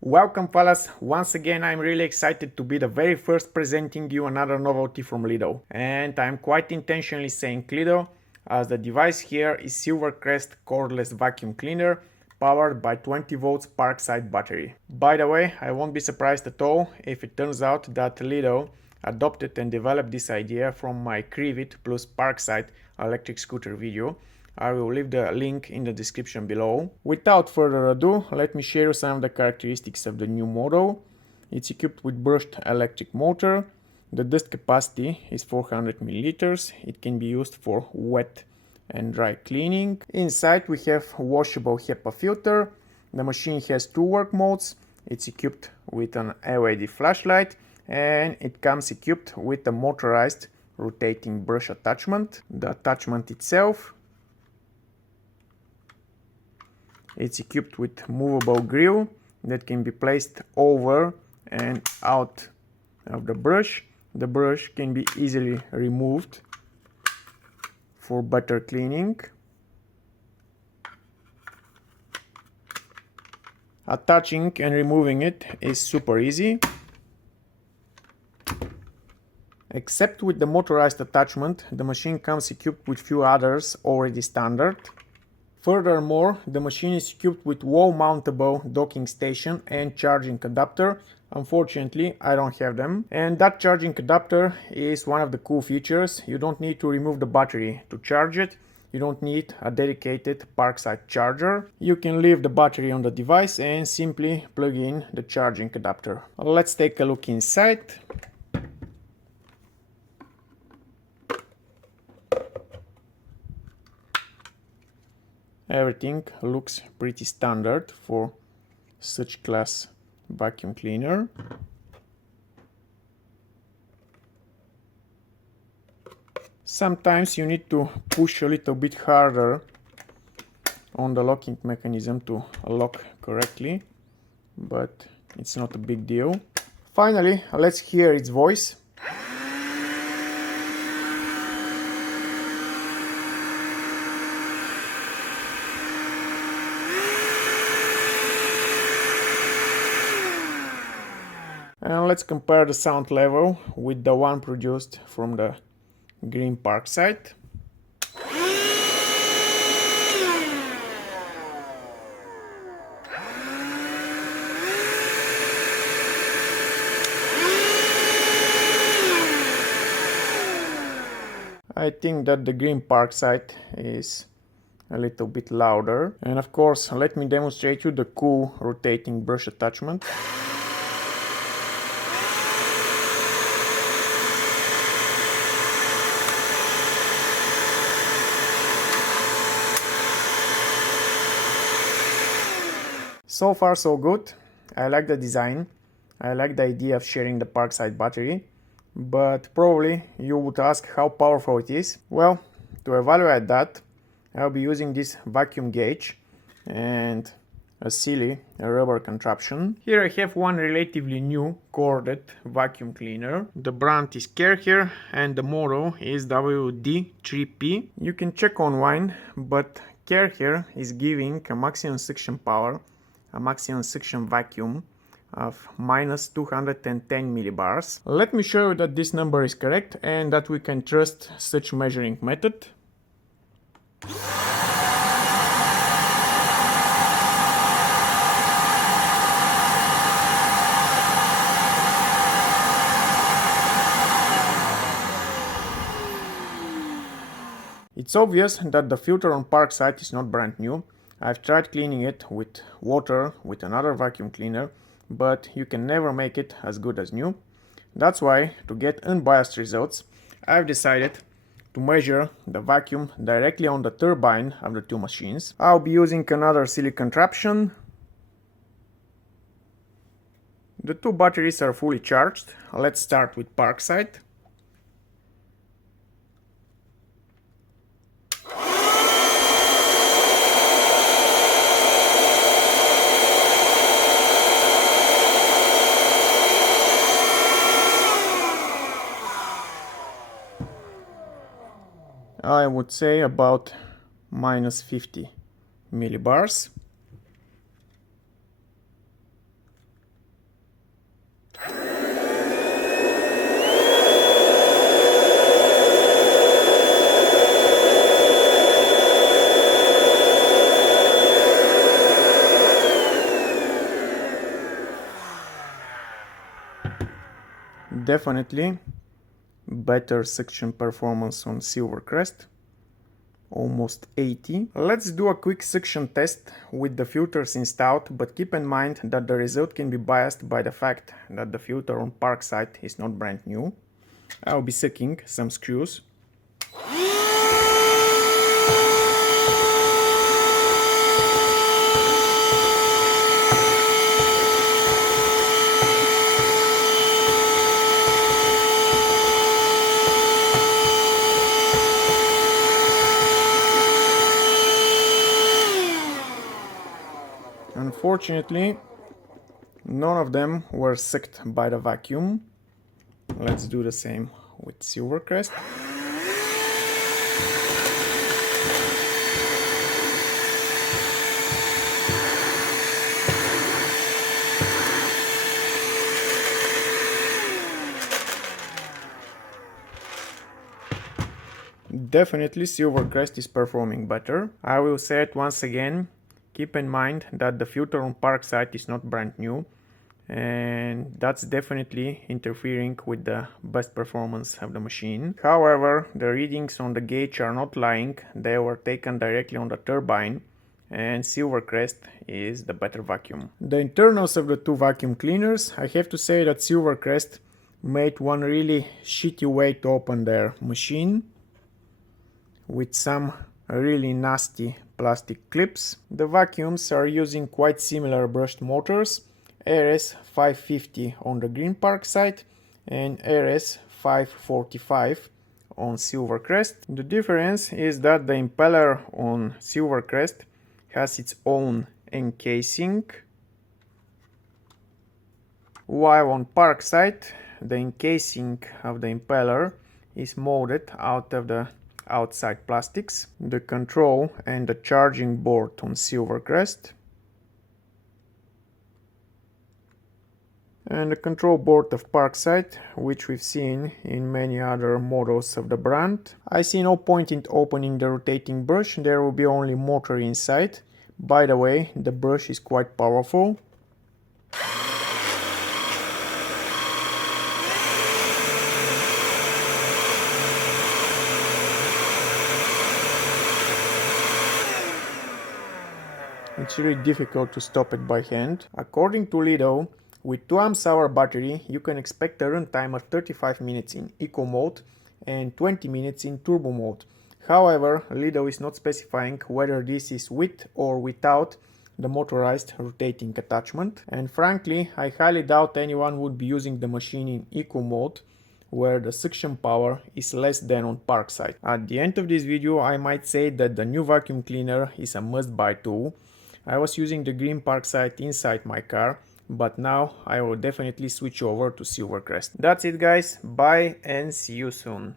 Welcome fellas, once again I'm really excited to be the very first presenting you another novelty from Lido. And I'm quite intentionally saying Lido, as the device here is Silvercrest cordless vacuum cleaner powered by 20 volts Parkside battery. By the way, I won't be surprised at all if it turns out that Lido adopted and developed this idea from my Crevit plus Parkside electric scooter video. I will leave the link in the description below. Without further ado, let me share some of the characteristics of the new model. It's equipped with brushed electric motor. The dust capacity is 400 milliliters. It can be used for wet and dry cleaning. Inside we have washable HEPA filter. The machine has two work modes. It's equipped with an LED flashlight and it comes equipped with a motorized rotating brush attachment. The attachment itself, it's equipped with movable grill that can be placed over and out of the brush. The brush can be easily removed for better cleaning. Attaching and removing it is super easy. Except with the motorized attachment, the machine comes equipped with few others already standard. Furthermore, the machine is equipped with wall-mountable docking station and charging adapter. Unfortunately, I don't have them. And that charging adapter is one of the cool features. You don't need to remove the battery to charge it. You don't need a dedicated Parkside charger. You can leave the battery on the device and simply plug in the charging adapter. Let's take a look inside. Everything looks pretty standard for such class vacuum cleaner. Sometimes you need to push a little bit harder on the locking mechanism to lock correctly, but it's not a big deal. Finally, let's hear its voice. And let's compare the sound level with the one produced from the green Parkside. I think that the green Parkside is a little bit louder. And of course, let me demonstrate you the cool rotating brush attachment. So far so good. I like the design. I like the idea of sharing the Parkside battery. But probably you would ask how powerful it is. Well, to evaluate that, I'll be using this vacuum gauge and a silly rubber contraption. Here I have one relatively new corded vacuum cleaner. The brand is Kercher and the model is WD3P. You can check online, but Kercher is giving a maximum suction power, a maximum suction vacuum of minus 210 millibars. Let me show you that this number is correct and that we can trust such measuring method. It's obvious that the filter on Parkside is not brand new. I've tried cleaning it with water with another vacuum cleaner, but you can never make it as good as new. That's why, to get unbiased results, I've decided to measure the vacuum directly on the turbine of the two machines. I'll be using another silly contraption. The two batteries are fully charged. Let's start with Parkside. I would say about minus 50 millibars. Definitely better suction performance on Silvercrest, almost 80. Let's do a quick suction test with the filters installed, but keep in mind that the result can be biased by the fact that the filter on Parkside is not brand new. I'll be sucking some screws. Unfortunately, none of them were sucked by the vacuum. Let's do the same with Silvercrest. Definitely Silvercrest is performing better. I will say it once again, keep in mind that the filter on Parkside is not brand new, and that's definitely interfering with the best performance of the machine. However, the readings on the gauge are not lying, they were taken directly on the turbine, and Silvercrest is the better vacuum. The internals of the two vacuum cleaners, I have to say that Silvercrest made one really shitty way to open their machine, with some really nasty plastic clips. The vacuums are using quite similar brushed motors, RS 550 on the green Parkside and RS 545 on Silvercrest. The difference is that the impeller on Silvercrest has its own encasing, while on Parkside the encasing of the impeller is molded out of the outside plastics. The control and the charging board on Silvercrest, and the control board of Parkside, which we've seen in many other models of the brand. I see no point in opening the rotating brush, there will be only motor inside. By the way, the brush is quite powerful. It's really difficult to stop it by hand. According to Lido, with 2 amp-hour battery, you can expect a runtime of 35 minutes in eco mode and 20 minutes in turbo mode. However, Lido is not specifying whether this is with or without the motorized rotating attachment. And frankly, I highly doubt anyone would be using the machine in eco mode, where the suction power is less than on Parkside. At the end of this video, I might say that the new vacuum cleaner is a must-buy tool. I was using the green Parkside inside my car, but now I will definitely switch over to Silvercrest. That's it guys, bye and see you soon.